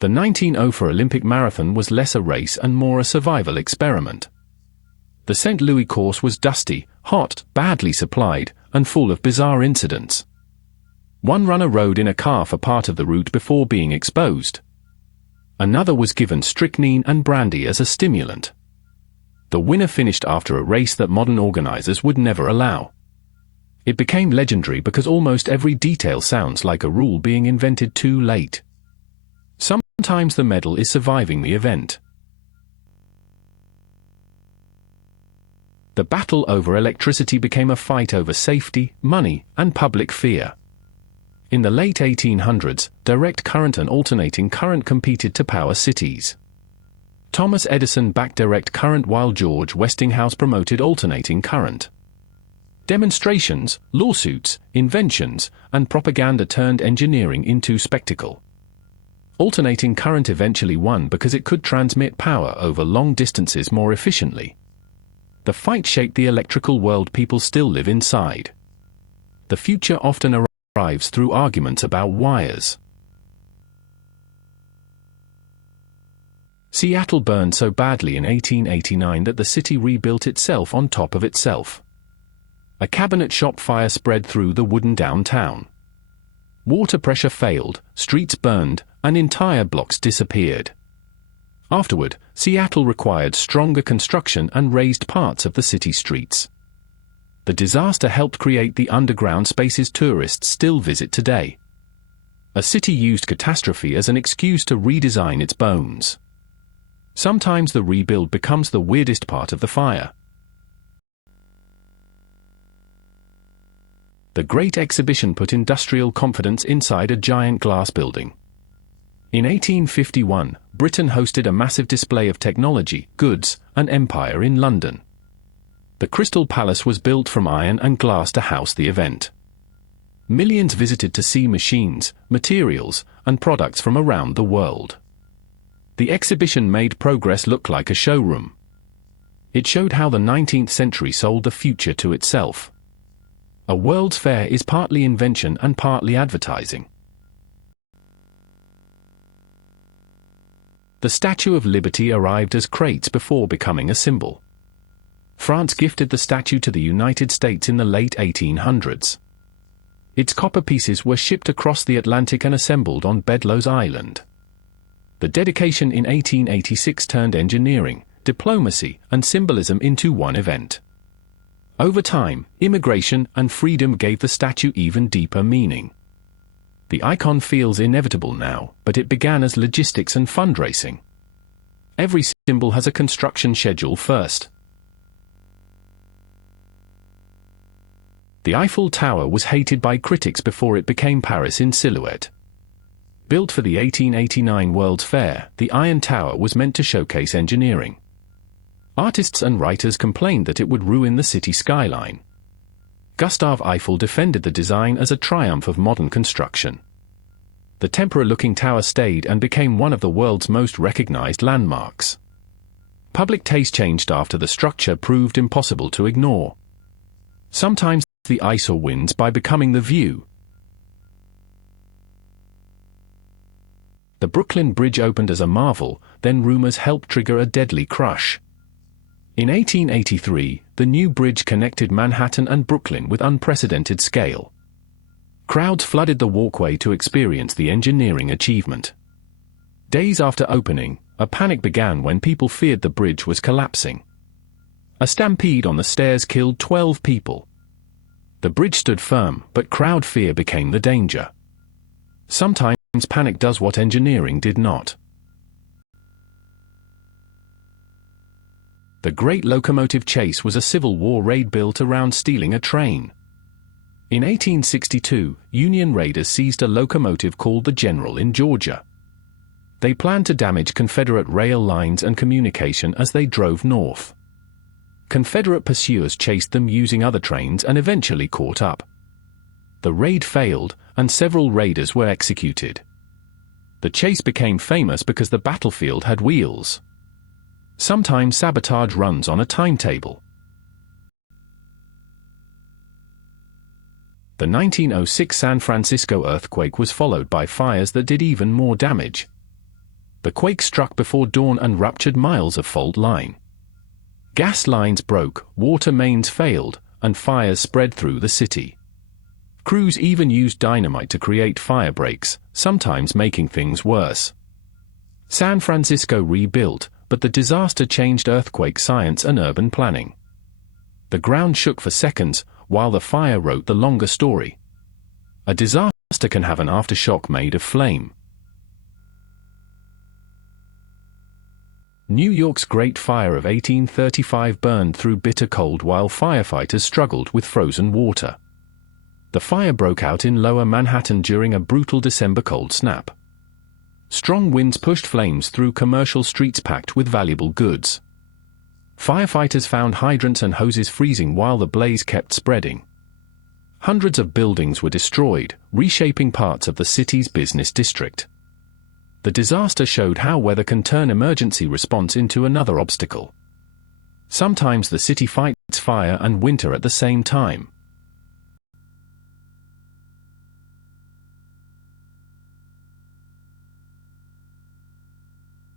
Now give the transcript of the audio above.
The 1904 Olympic Marathon was less a race and more a survival experiment. The St. Louis course was dusty, hot, badly supplied, and full of bizarre incidents. One runner rode in a car for part of the route before being exposed. Another was given strychnine and brandy as a stimulant. The winner finished after a race that modern organizers would never allow. It became legendary because almost every detail sounds like a rule being invented too late. Sometimes the medal is surviving the event. The battle over electricity became a fight over safety, money, and public fear. In the late 1800s, direct current and alternating current competed to power cities. Thomas Edison backed direct current while George Westinghouse promoted alternating current. Demonstrations, lawsuits, inventions, and propaganda turned engineering into spectacle. Alternating current eventually won because it could transmit power over long distances more efficiently. The fight shaped the electrical world people still live inside. The future often arrives through arguments about wires. Seattle burned so badly in 1889 that the city rebuilt itself on top of itself. A cabinet shop fire spread through the wooden downtown. Water pressure failed, streets burned, and entire blocks disappeared. Afterward, Seattle required stronger construction and raised parts of the city streets. The disaster helped create the underground spaces tourists still visit today. A city used catastrophe as an excuse to redesign its bones. Sometimes the rebuild becomes the weirdest part of the fire. The Great Exhibition put industrial confidence inside a giant glass building. In 1851, Britain hosted a massive display of technology, goods, and empire in London. The Crystal Palace was built from iron and glass to house the event. Millions visited to see machines, materials, and products from around the world. The exhibition made progress look like a showroom. It showed how the 19th century sold the future to itself. A World's Fair is partly invention and partly advertising. The Statue of Liberty arrived as crates before becoming a symbol. France gifted the statue to the United States in the late 1800s. Its copper pieces were shipped across the Atlantic and assembled on Bedloes Island. The dedication in 1886 turned engineering, diplomacy, and symbolism into one event. Over time, immigration and freedom gave the statue even deeper meaning. The icon feels inevitable now, but it began as logistics and fundraising. Every symbol has a construction schedule first. The Eiffel Tower was hated by critics before it became Paris in silhouette. Built for the 1889 World's Fair, the Iron Tower was meant to showcase engineering. Artists and writers complained that it would ruin the city skyline. Gustave Eiffel defended the design as a triumph of modern construction. The Tempera-looking tower stayed and became one of the world's most recognized landmarks. Public taste changed after the structure proved impossible to ignore. Sometimes the eyesore wins by becoming the view. The Brooklyn Bridge opened as a marvel, then rumors helped trigger a deadly crush. In 1883, the new bridge connected Manhattan and Brooklyn with unprecedented scale. Crowds flooded the walkway to experience the engineering achievement. Days after opening, a panic began when people feared the bridge was collapsing. A stampede on the stairs killed 12 people. The bridge stood firm, but crowd fear became the danger. Sometimes panic does what engineering did not. The Great Locomotive Chase was a Civil War raid built around stealing a train. In 1862, Union raiders seized a locomotive called the General in Georgia. They planned to damage Confederate rail lines and communication as they drove north. Confederate pursuers chased them using other trains and eventually caught up. The raid failed, and several raiders were executed. The chase became famous because the battlefield had wheels. Sometimes sabotage runs on a timetable. The 1906 San Francisco earthquake was followed by fires that did even more damage. The quake struck before dawn and ruptured miles of fault line. Gas lines broke, water mains failed, and fires spread through the city. Crews even used dynamite to create fire breaks, sometimes making things worse. San Francisco rebuilt, but the disaster changed earthquake science and urban planning. The ground shook for seconds, while the fire wrote the longer story. A disaster can have an aftershock made of flame. New York's Great Fire of 1835 burned through bitter cold while firefighters struggled with frozen water. The fire broke out in Lower Manhattan during a brutal December cold snap. Strong winds pushed flames through commercial streets packed with valuable goods. Firefighters found hydrants and hoses freezing while the blaze kept spreading. Hundreds of buildings were destroyed, reshaping parts of the city's business district. The disaster showed how weather can turn emergency response into another obstacle. Sometimes the city fights fire and winter at the same time.